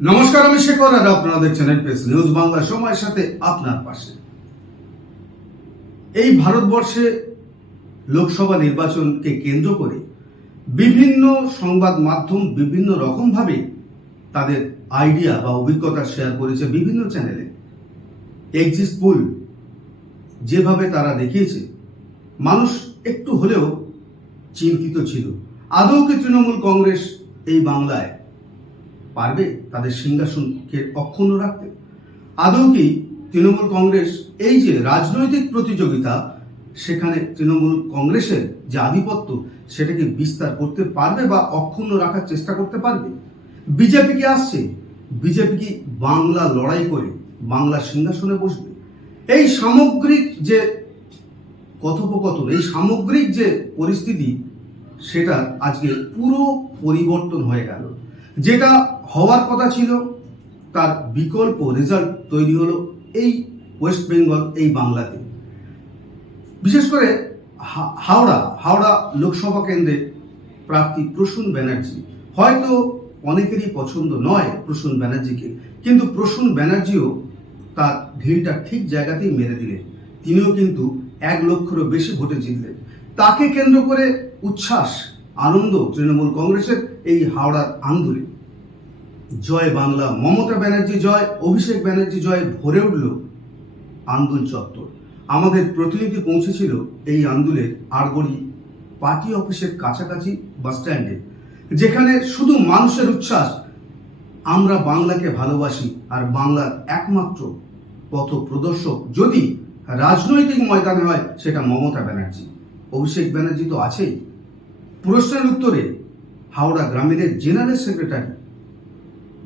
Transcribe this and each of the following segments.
নমস্কার, আমি শেখর আর আপনারা দেখছেন এনপিএস নিউজ বাংলা সময়ের সাথে আপনার পাশে। এই ভারতবর্ষে লোকসভা নির্বাচনকে কেন্দ্র করে বিভিন্ন সংবাদ মাধ্যম বিভিন্ন রকমভাবে তাদের আইডিয়া বা অভিজ্ঞতা শেয়ার করেছে বিভিন্ন চ্যানেলে এক্সিস্ট পুল যেভাবে তারা দেখিয়েছে, মানুষ একটু হলেও চিন্তিত ছিল। আদৌ কি তৃণমূল কংগ্রেস এই বাংলায় পারবে তাদের সিংহাসনকে অক্ষুণ্ণ রাখতে? আদৌ কি তৃণমূল কংগ্রেস এই যে রাজনৈতিক প্রতিযোগিতা, সেখানে তৃণমূল কংগ্রেসের যে আধিপত্য, সেটাকে বিস্তার করতে পারবে বা অক্ষুণ্ণ রাখার চেষ্টা করতে পারবে? বিজেপি কি আসছে? বিজেপি কি বাংলা লড়াই করে বাংলা সিংহাসনে বসবে? এই সামগ্রিক যে কথোপকথন, এই সামগ্রিক যে পরিস্থিতি, সেটা আজকে পুরো পরিবর্তন হয়ে গেল। যেটা হওয়ার কথা ছিল, তার বিকল্প রেজাল্ট তৈরি হলো এই ওয়েস্ট বেঙ্গল এই বাংলাতে। বিশেষ করে হাওড়া হাওড়া লোকসভা কেন্দ্রে প্রার্থী প্রসূন ব্যানার্জি। হয়তো অনেকেরই পছন্দ নয় প্রসূন ব্যানার্জিকে, কিন্তু প্রসূন ব্যানার্জিও তার ঢিলটা ঠিক জায়গাতেই মেরে দিলেন। তিনিও কিন্তু এক লক্ষেরও বেশি ভোটে জিতলেন। তাকে কেন্দ্র করে উচ্ছ্বাস আনন্দ তৃণমূল কংগ্রেসের এই হাওড়ার আন্দোলনে। জয় বাংলা, মমতা ব্যানার্জি জয়, অভিষেক ব্যানার্জি জয়, ভরে উঠল আন্দুল চত্বর। আমাদের প্রতিনিধি পৌঁছেছিল এই আন্দুলের আরগড়ি পার্টি অফিসের কাছাকাছি বাস স্ট্যান্ডে, যেখানে শুধু মানুষের উচ্ছ্বাস, আমরা বাংলাকে ভালোবাসি আর বাংলার একমাত্র পথ প্রদর্শক। যদি রাজনৈতিক ময়দানে হয়, সেটা মমতা ব্যানার্জি। অভিষেক ব্যানার্জি তো আছেই। প্রশ্নের উত্তরে হাওড়া গ্রামীণের জেনারেল সেক্রেটারি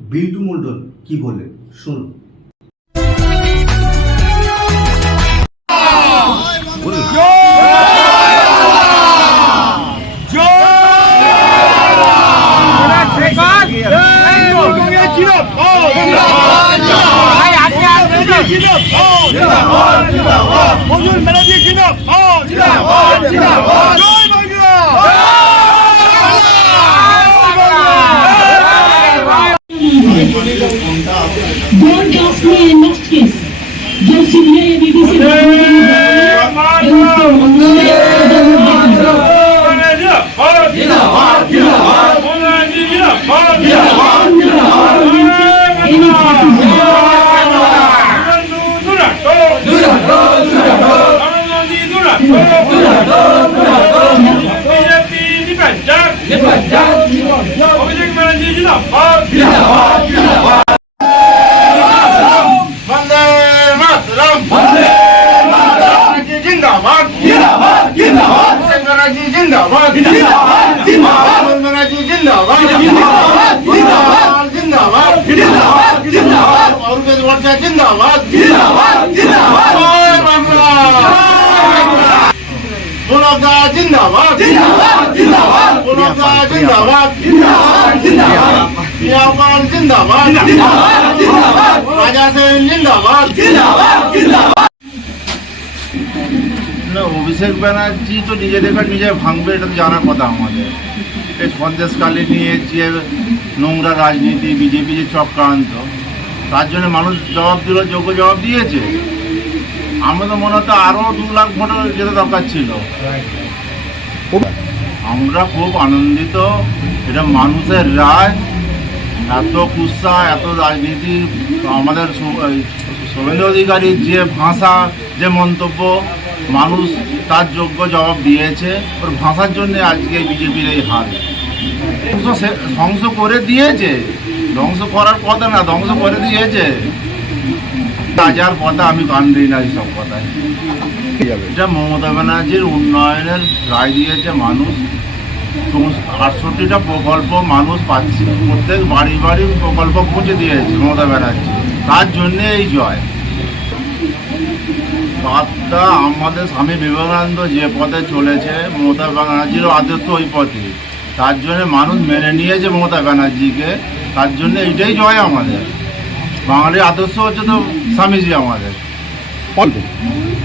বিল্টু মণ্ডল কি বললেন? শুনুন। মজুর জিন্দাবাদ ব্যানার্জি জিন্দাবাদ জিন্দাবাদ জিন্দাবাদ ব্যানার্জি জিন্দাবাদ জিন্দাবাদ জিন্দাবাদ জিন্দাবাদ জিন্দাবাদ জিন্দাবাদ অরুণেশ ভট্টাচার্য জিন্দাবাদ জিন্দাবাদ জিন্দাবাদ জয় বাংলা পুনর্দা জিন্দাবাদ জিন্দাবাদ জিন্দাবাদ পুনর্দা জিন্দাবাদ জিন্দাবাদ জিন্দাবাদ পিয়াপাল জিন্দাবাদ জিন্দাবাদ জিন্দাবাদ রাজা সেন জিন্দাবাদ জিন্দাবাদ না অভিষেক ব্যানার্জি তো নিজে দেখা নিজে ভাঙবে, এটা জানার কথা আমাদের। এই সন্দেশকালী নিয়ে যে নোংরা রাজনীতি, বিজেপি যে চক্রান্ত, তার জন্য মানুষ জবাব দিল, যোগ্য জবাব দিয়েছে। আমরা তো মনে হতো আরও দু লাখ ভোট যেতে দরকার ছিল। আমরা খুব আনন্দিত, এটা মানুষের রায়। এত কুৎসা, এত রাজনীতি, আমাদের শুভেন্দু অধিকারীর যে ভাষা, যে মন্তব্য মানুষ তার যোগ্য জবাব দিয়েছে। ওর ভাষার জন্য আজকে বিজেপির এই হার। ধ্বংস করে দিয়েছে। ধ্বংস করার কথা না, ধ্বংস করে দিয়েছে। রাজার কথা আমি কান দিই না এইসব কথায়। এটা মমতা ব্যানার্জির উন্নয়নের রায় দিয়েছে মানুষ। আটষট্টিটা প্রকল্প মানুষ পাচ্ছে। প্রত্যেক বাড়ি বাড়ি প্রকল্প পৌঁছে দিয়েছে মমতা ব্যানার্জি। তার জন্যে এই জয়। বার্তা আমাদের স্বামী বিবেকানন্দ যে পথে চলেছে মমতা ব্যানার্জিরও আদর্শ ওই পথে। তার জন্য মানুষ মেনে নিয়েছে মমতা ব্যানার্জিকে। তার জন্য এইটাই জয় আমাদের। বাঙালির আদর্শ হচ্ছে তো স্বামীজি আমাদের।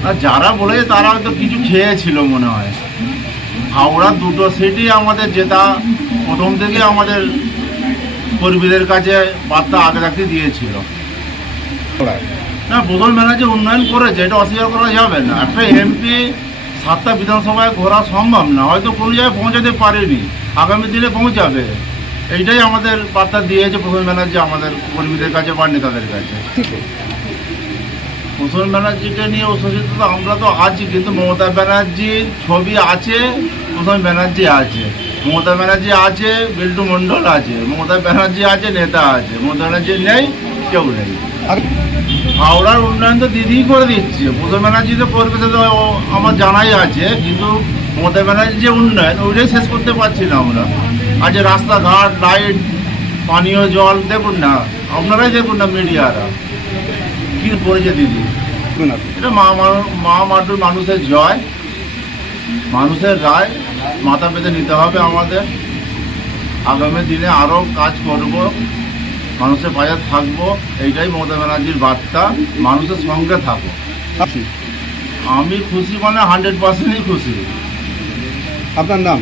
আর যারা বলেছে তারা হয়তো কিছু খেয়েছিল মনে হয়। হাওড়া দুটো সিটি আমাদের জেতা প্রথম থেকে আমাদের কর্মীদের কাছে বার্তা আগে রাখতে দিয়েছিল না প্রধান ব্যানার্জি উন্নয়ন করেছে, এটা অস্বীকার করা যাবে না। একটা এমপি সাতটা বিধানসভায় ঘোরা সম্ভব না। হয়তো কোনো জায়গায় পৌঁছাতে পারেনি। আগামী দিনে পৌঁছাবে। এইটাই আমাদের বার্তা দিয়েছে প্রধান ব্যানার্জি, আমাদের কর্মীদের কাছে বা নেতাদের কাছে। প্রসন্ন ব্যানার্জিকে নিয়ে অসুস্থ আমরা তো আছি, কিন্তু মমতা ব্যানার্জির ছবি আছে, প্রসন্ন ব্যানার্জি আছে। মমতা ব্যানার্জি আছে, বিল্টু মণ্ডল আছে। মমতা ব্যানার্জি আছে, নেতা আছে। মমতা ব্যানার্জি নেই, কেউ নেই। হাওড়ার উন্নয়ন তো দিদিই করে দিচ্ছে। প্রসন্ন ব্যানার্জি তো করবে তো আমার জানাই আছে কিন্তু মমতা ব্যানার্জির যে উন্নয়ন ওইটাই শেষ করতে পারছি না আমরা। আজ রাস্তাঘাট লাইট পানীয় জল দেখুন না আপনারাই দেখুন না মিডিয়ারা। কি করেছে দিদি? এটা মা মা মাটুর মানুষের জয় মানুষের রায় মাথা পেতে নিতে হবে আমাদের। আগামী দিনে আরও কাজ করব। মানুষের পাশে থাকব এইটাই মমতা ব্যানার্জির বার্তা মানুষের সঙ্গে থাকো আমি খুশি মানে হান্ড্রেড পার্সেন্টই খুশি। আপনার নাম?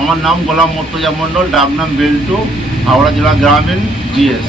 আমার নাম গোলাম মর্তজা মণ্ডল ডাকনাম বেল্টু হাওড়া জেলা গ্রামীণ জিএস